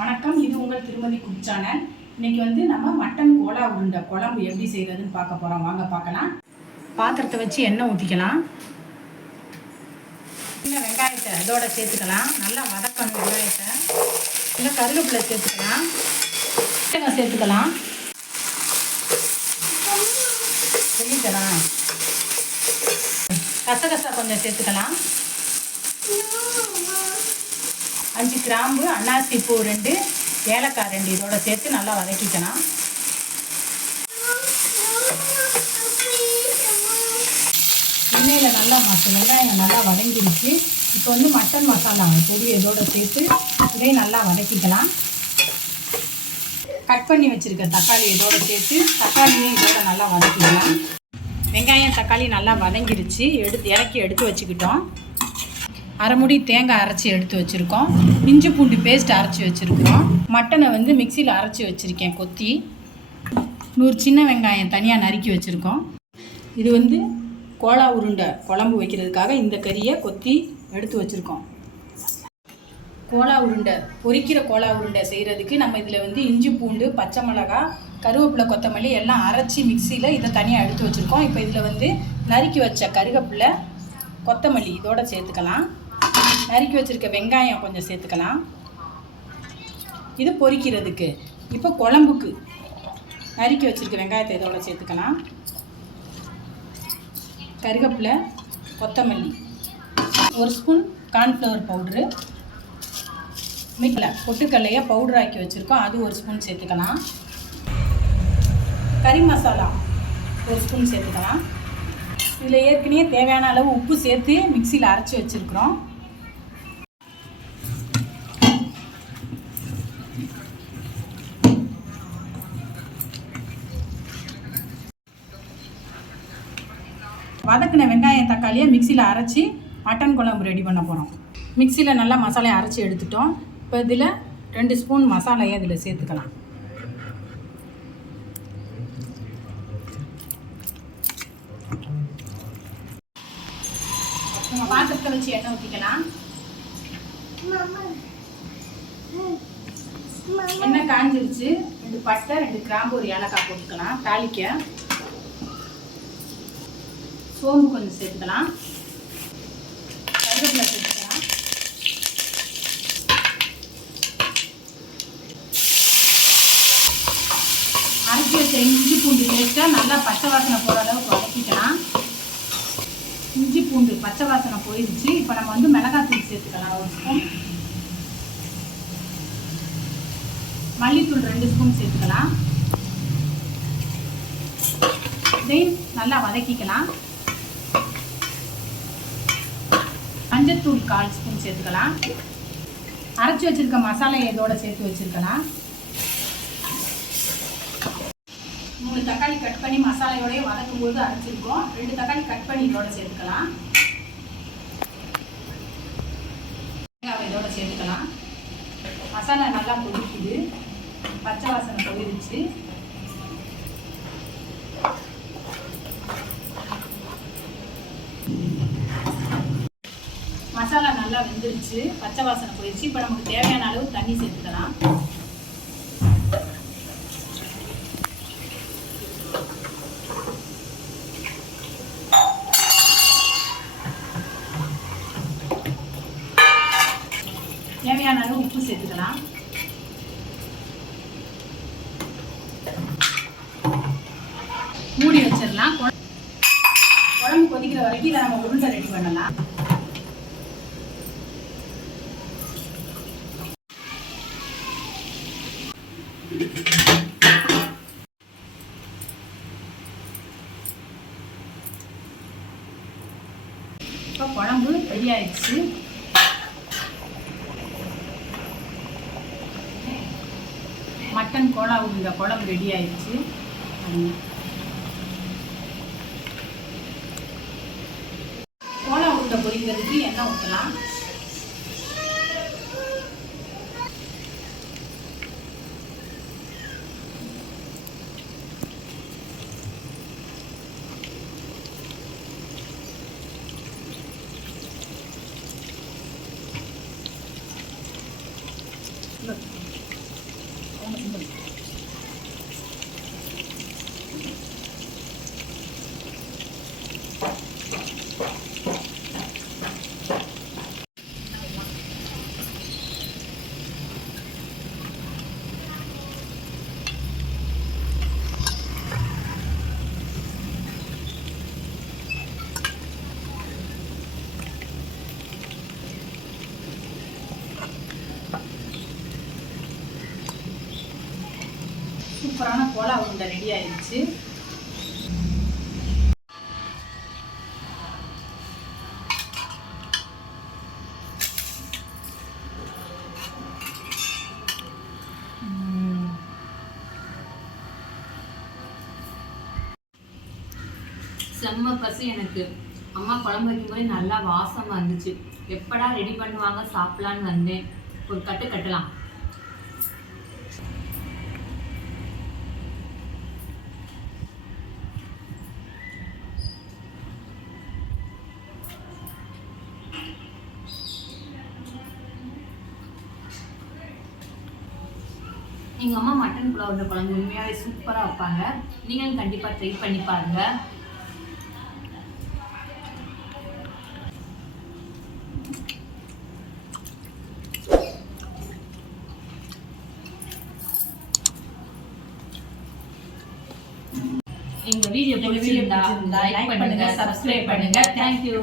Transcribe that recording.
வணக்கம், இது உங்கள் திருமதி குக் சேனல். இன்னைக்கு வந்து நம்ம மட்டன் கோலா உருண்டை குழம்பு எப்படி செய்கிறதுன்னு பார்க்க போகிறோம். வாங்க பார்க்கலாம். பாத்திரத்தை வச்சு எண்ணெய் ஊற்றிக்கலாம். சின்ன வெங்காயத்தை இதோட சேர்த்துக்கலாம். நல்லா வதக்கணும் வெங்காயத்தை. இன்னும் கருவேப்பிலை சேர்த்துக்கலாம். சேர்த்துக்கலாம் சொல்லிக்கலாம். கசகசா கொஞ்சம் சேர்த்துக்கலாம். 5 கிராம்பு, அன்னாசி பூ 2, ஏலக்காய் 2 இதோட சேர்த்து நல்லா வதக்கிக்கலாம். எண்ணெயில் நல்லா வெங்காயம் நல்லா வதங்கிடுச்சு. இப்போ வந்து மட்டன் மசாலா பொடி இதோட சேர்த்து இதையும் நல்லா வதக்கிக்கலாம். கட் பண்ணி வச்சுருக்க தக்காளி இதோட சேர்த்து தக்காளியும் இதோட நல்லா வதக்கிக்கலாம். வெங்காயம் தக்காளி நல்லா வதங்கிடுச்சு. இறக்கி எடுத்து வச்சுக்கிட்டோம். அரை முடி தேங்காய் அரைச்சி எடுத்து வச்சுருக்கோம். இஞ்சி பூண்டு பேஸ்ட் அரைச்சி வச்சுருக்குறோம். மட்டனை வந்து மிக்சியில் அரைச்சி வச்சுருக்கேன் கொத்தி. 100 சின்ன வெங்காயம் தனியாக நறுக்கி வச்சுருக்கோம். இது வந்து கோலா உருண்டை குழம்பு வைக்கிறதுக்காக இந்த கறியை கொத்தி எடுத்து வச்சுருக்கோம். கோலா உருண்டை பொரிக்கிற கோலா உருண்டை செய்கிறதுக்கு நம்ம இதில் வந்து இஞ்சி பூண்டு, பச்சை மிளகாய், கருவேப்பிலை, கொத்தமல்லி எல்லாம் அரைச்சி மிக்சியில் இதை தனியாக எடுத்து வச்சுருக்கோம். இப்போ இதில் வந்து நறுக்கி வச்ச கருவேப்பிலை, கொத்தமல்லி இதோட சேர்த்துக்கலாம். நறுக்கி வச்சுருக்க வெங்காயம் கொஞ்சம் சேர்த்துக்கலாம். இது பொரிக்கிறதுக்கு. இப்போ குழம்புக்கு நறுக்கி வச்சுருக்க வெங்காயத்தை இதோட சேர்த்துக்கலாம். கருவேப்பிலை, கொத்தமல்லி, 1 ஸ்பூன் கார்ன்ஃப்ளவர் பவுட்ரு, மிக்ஸில் பொட்டுக்கல்லையை பவுடராக்கி வச்சுருக்கோம், அது 1 ஸ்பூன் சேர்த்துக்கலாம். கறி மசாலா 1 ஸ்பூன் சேர்த்துக்கலாம். இதில் ஏற்கனவே தேவையான அளவு உப்பு சேர்த்து மிக்சியில் அரைச்சி வச்சுருக்குறோம். வதக்கின வெங்காயம் தக்காளியை மிக்சியில் அரைச்சி மட்டன் குழம்பு ரெடி பண்ண போகிறோம். மிக்சியில் நல்லா மசாலையை அரைச்சி எடுத்துட்டோம். இப்போ இதில் 2 ஸ்பூன் மசாலையை இதில் சேர்த்துக்கலாம். நம்ம பாத்திரத்தை வச்சு எண்ணெய் ஊற்றிக்கலாம். எண்ணெய் காஞ்சிருச்சு. 2 பட்டை, 2 கிராம்பு, 1 ஏலக்காய் போட்டுக்கலாம். தாளிக்க சோம்பு கொஞ்சம் சேர்த்துக்கலாம். கருவேப்பிலை சேர்த்துக்கலாம். அரைச்சி வச்ச இஞ்சி பூண்டு பேஸ்ட்டை நல்லா பச்சை வாசனை போகிற அளவுக்கு வதக்கிக்கலாம். இஞ்சி பூண்டு பச்சை வாசனை போயிடுச்சு. இப்போ நம்ம வந்து மிளகாத்தூள் சேர்த்துக்கலாம். 1 ஸ்பூன் மல்லித்தூள் 2 ஸ்பூன் சேர்த்துக்கலாம். இதையும் நல்லா வதக்கிக்கலாம். மஞ்சத்தூள் 1/4 ஸ்பூன் சேர்த்துக்கலாம். அரைச்சி வச்சிருக்க மசாலையை இதோட சேர்த்து வச்சிருக்கலாம். 3 தக்காளி கட் பண்ணி மசாலையோடய வதக்கும் போது அரைச்சிருக்கோம். 2 தக்காளி கட் பண்ணி இதோட சேர்த்துக்கலாம். இதோட சேர்த்துக்கலாம். மசாலா நல்லா கொதிக்குது. பச்சை வாசனை போயிடுச்சு. மசாலா நல்லா வெந்துருச்சு. பச்சை வாசனை போயிடுச்சு. இப்போ நமக்கு தேவையான அளவு தண்ணி சேர்த்துக்கலாம். தேவையான அளவு உப்பு சேர்த்துக்கலாம். மூடி வச்சிடலாம். குழம்பு கொதிக்கிற வரைக்கும் இதை நம்ம உருண்டை ரெடி பண்ணலாம். இப்போ குழம்பு ரெடி ஆயிடுச்சு. மட்டன் கோலா உருண்டை குழம்பு ரெடி ஆயிடுச்சு. கோலா உருண்டை பொரிக்கிறதுக்கு எண்ணெய் ஊற்றலாம். சூப்பரான கோலா உருண்டை ரெடி ஆயிடுச்சு. செம்ம பசி எனக்கு. அம்மா குழம்பு வைக்கும்போது நல்லா வாசமாக இருந்துச்சு. எப்படா ரெடி பண்ணுவாங்க சாப்பிடலான்னு வந்தேன். ஒரு கட்டு கட்டலாம். எங்கள் அம்மா மட்டன் புலாவோட குழம்பு உண்மையாகவே சூப்பராக வைப்பாங்க. நீங்களும் கண்டிப்பாக ட்ரை பண்ணி பாருங்கள். எங்கள் வீடியோ பிடிச்சிருந்தா லைக் பண்ணுங்க, சப்ஸ்கிரைப் பண்ணுங்க. தேங்க்யூ.